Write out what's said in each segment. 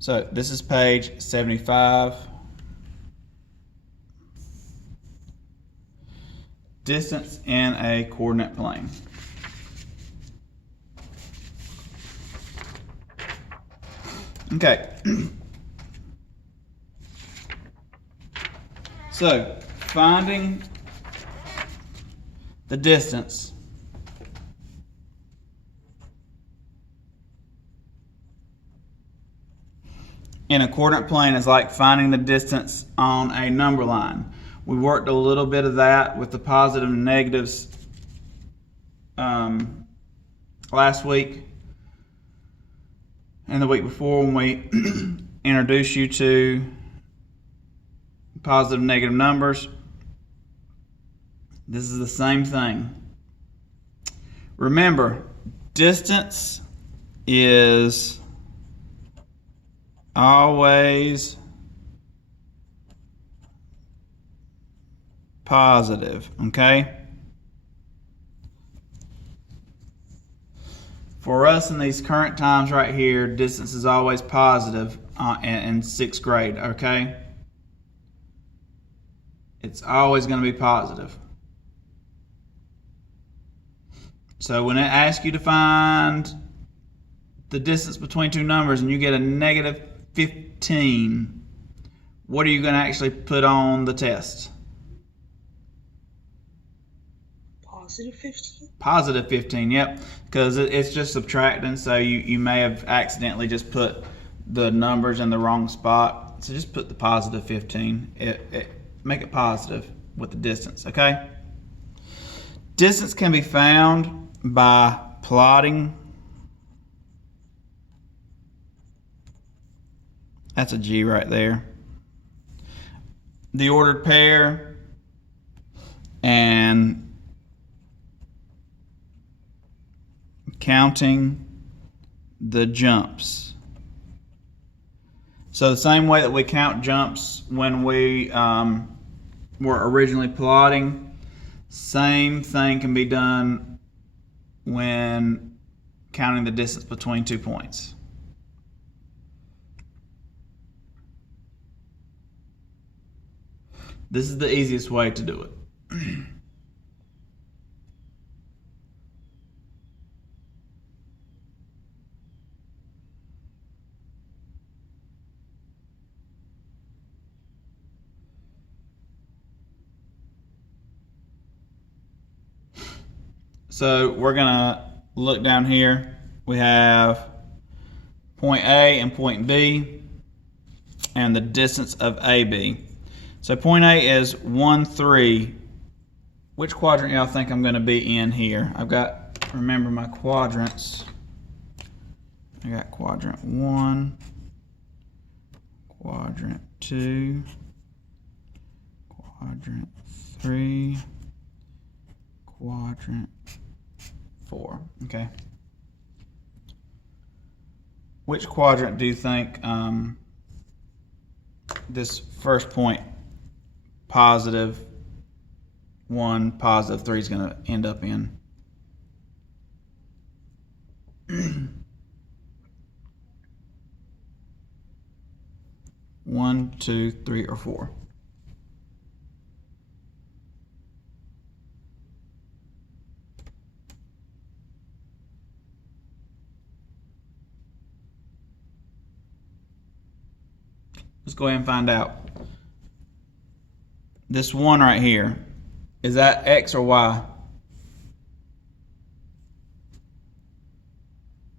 So this is page 75. Distance in a coordinate plane. Okay. So finding the distance in a coordinate plane is like finding the distance on a number line. We worked a little bit of that with the positive and negatives last week and the week before when we introduced you to positive and negative numbers. This is the same thing. Remember, distance is always positive, okay? For us in these current times right here, distance is always positive in 6th grade, okay? It's always going to be positive. So when it asks you to find the distance between two numbers and you get a negative 15, what are you going to actually put on the test? Positive 15? Positive 15, yep. Because it's just subtracting, so you may have accidentally just put the numbers in the wrong spot. So just put the positive 15. Make it positive with the distance, okay? Distance can be found by plotting. That's a G right there. The ordered pair and counting the jumps. So the same way that we count jumps when we were originally plotting, same thing can be done when counting the distance between 2 points. This is the easiest way to do it. So we're gonna look down here. We have point A and point B and the distance of AB. So point A is 1, 3. Which quadrant y'all think I'm gonna be in here? I've got, remember my quadrants. I got quadrant 1, quadrant 2, quadrant 3, quadrant 4. Okay. Which quadrant do you think this first point, positive 1, positive 3 is going to end up in? One, 2, 3, or 4? Let's go ahead and find out. This 1 right here, is that X or Y?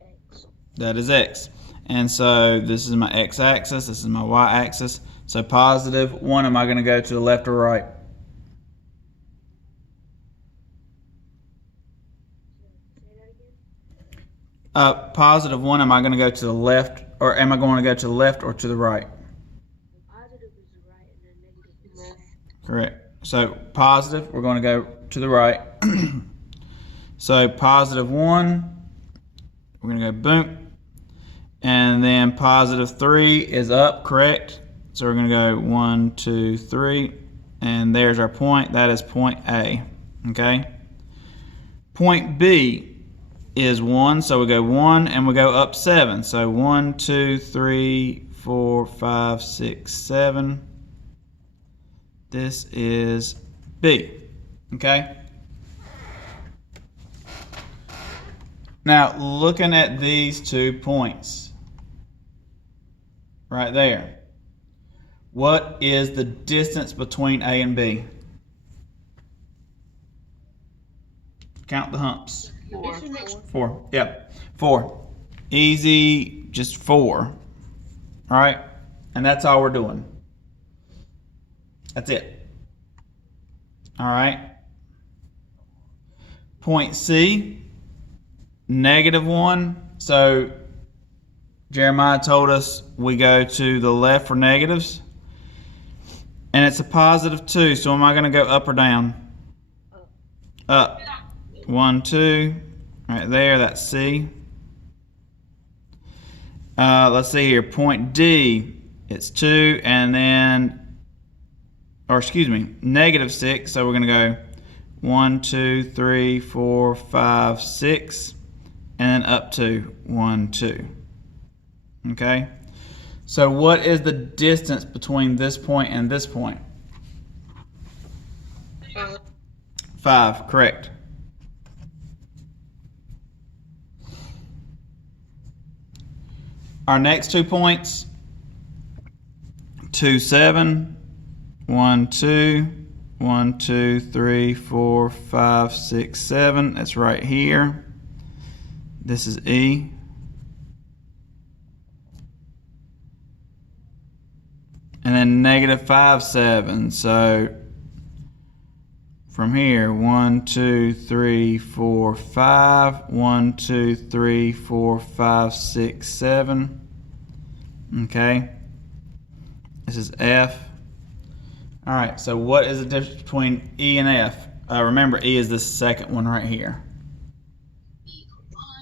X. That is X. And so this is my X-axis, this is my Y-axis. So positive 1, am I going to go to the left or right? Positive 1, am I going to go to the left, or am I going to go to the left or to the right? Positive is right and then negative is left. Correct. So positive, we're going to go to the right. So positive 1, we're going to go boom. And then positive 3 is up, correct? So we're going to go 1, 2, 3. And there's our point. That is point A. Okay? Point B is 1, so we go 1 and we go up 7. So 1, 2, 3, 4, 5, 6, 7. This is B. Okay? Now, looking at these 2 points right there, what is the distance between A and B? Count the humps. 4. Yep. 4. Easy, just 4. All right? And that's all we're doing. That's it. All right? Point C, -1. So Jeremiah told us we go to the left for negatives. And it's a +2. So am I going to go up or down? Up. 1, 2. Right there, that's C. Let's see here. Point D, it's 2, and then, or excuse me, -6. So we're going to go 1, 2, 3, 4, 5, 6, and then up to 1, 2. Okay? So what is the distance between this point and this point? 5, correct. Our next 2 points, 2, 7, 1, 2, 1, 2, 3, 4, 5, 6, 7. That's right here. This is E. And then -5, 7. So from here, 1, 2, 3, 4, 5. 1, 2, 3, 4, 5, 6, 7. Okay. This is F. All right, so what is the difference between E and F? Remember, E is the second one right here.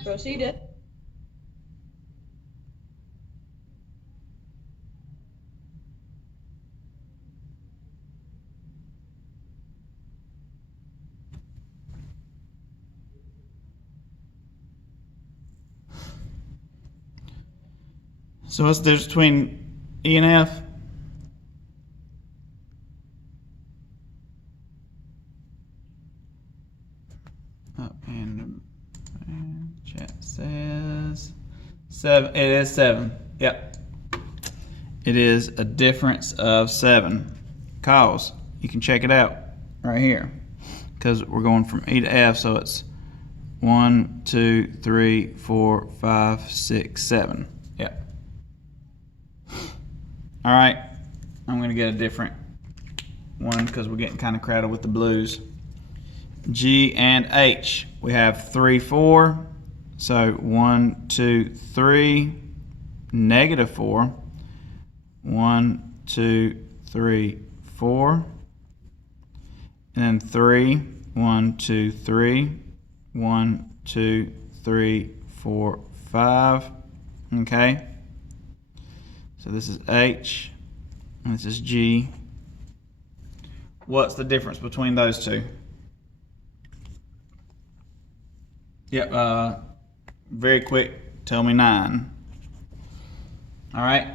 Proceed. So what's the difference between E and F? Up and chat says 7. It is 7. Yep. It is a difference of 7. Cause you can check it out right here, because we're going from E to F, so it's 1, 2, 3, 4, 5, 6, 7. Yep. All right, I'm going to get a different one because we're getting kind of crowded with the blues. G and H, we have 3, 4. So 1, 2, 3, -4. 1, 2, 3, 4. And then 3, 1, 2, 3. 1, 2, 3, 4, 5. Okay. So this is H, and this is G. What's the difference between those two? Yep, very quick, tell me 9. All right?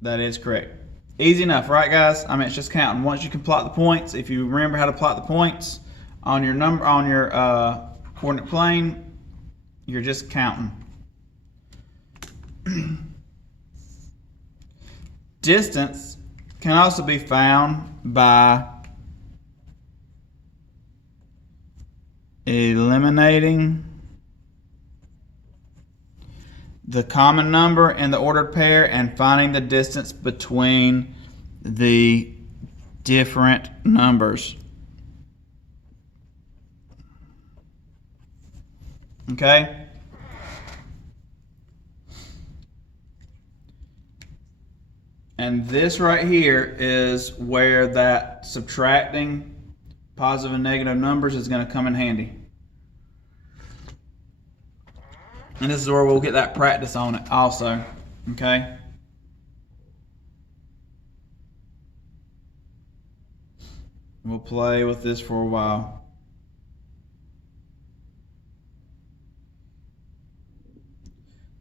That is correct. Easy enough, right guys? I mean, it's just counting. Once you can plot the points, if you remember how to plot the points on your coordinate plane, you're just counting. Distance can also be found by eliminating the common number in the ordered pair and finding the distance between the different numbers. Okay? And this right here is where that subtracting positive and negative numbers is going to come in handy. And this is where we'll get that practice on it also. Okay? We'll play with this for a while.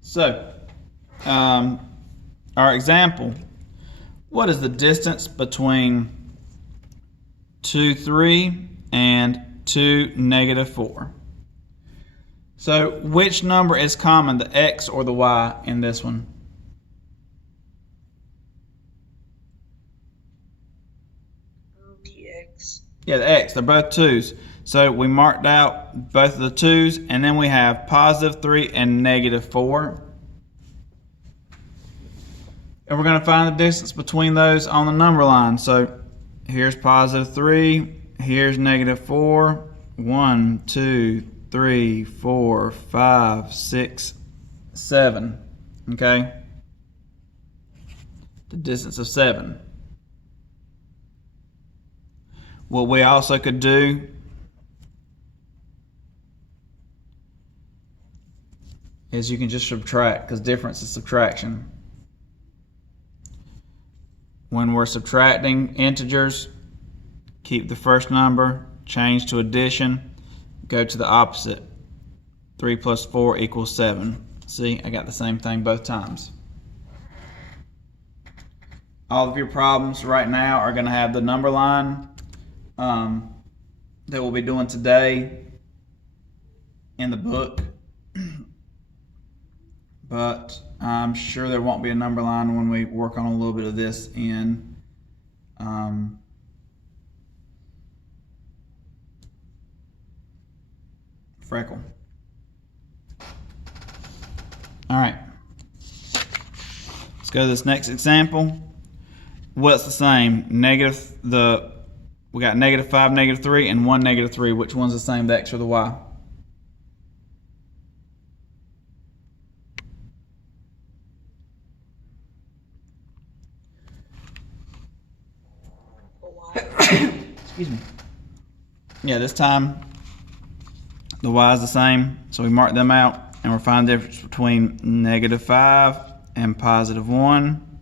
So, our example, what is the distance between 2, 3 and 2, negative 4? So, which number is common, the x or the y in this one? The X. Yeah, the x. They're both 2's. So we marked out both of the 2's, and then we have positive 3 and negative 4. And we're going to find the distance between those on the number line. So here's positive 3, here's negative 4. 1, 2, 3, 4, 5, 6, 7. Okay? The distance of 7. What we also could do is you can just subtract, because difference is subtraction. When we're subtracting integers, keep the first number, change to addition, go to the opposite. 3 plus 4 equals 7. See, I got the same thing both times. All of your problems right now are going to have the number line that we'll be doing today in the book. But I'm sure there won't be a number line when we work on a little bit of this in Freckle. All right, let's go to this next example. What's the same? We got negative 5, negative 3, and 1, negative 3. Which one's the same, the x or the y? Excuse me. Yeah, this time the y is the same, so we mark them out, and we'll find the difference between negative 5 and positive 1.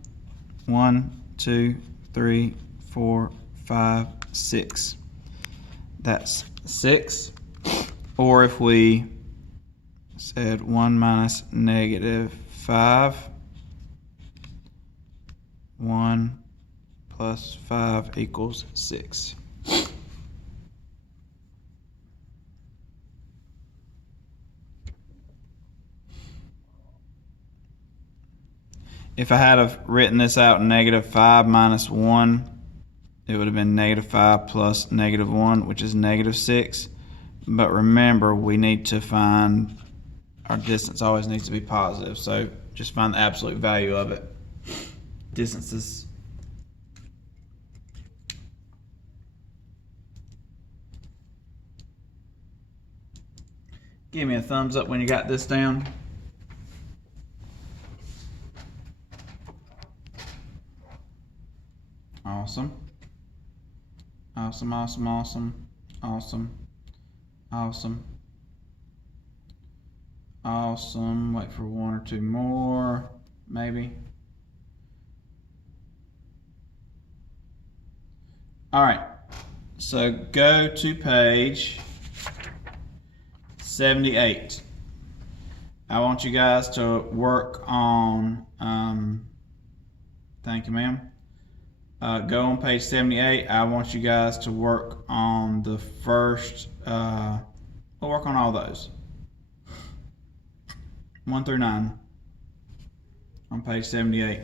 1, 2, 3, 4, 5, 6. That's 6. Or if we said 1 minus negative 5, 1 plus 5 equals 6. If I had have written this out, negative 5 minus 1, it would have been negative 5 plus negative 1, which is negative 6. But remember, we need to find, our distance always needs to be positive, so just find the absolute value of it. Distances. Give me a thumbs up when you got this down. Awesome. Awesome, awesome, awesome, awesome, awesome, awesome. Wait for 1 or 2 more, maybe. All right, so go to page 78. I want you guys to work on, thank you, ma'am. Go on page 78. I want you guys to work on the first, we'll work on all those. 1 through 9 on page 78.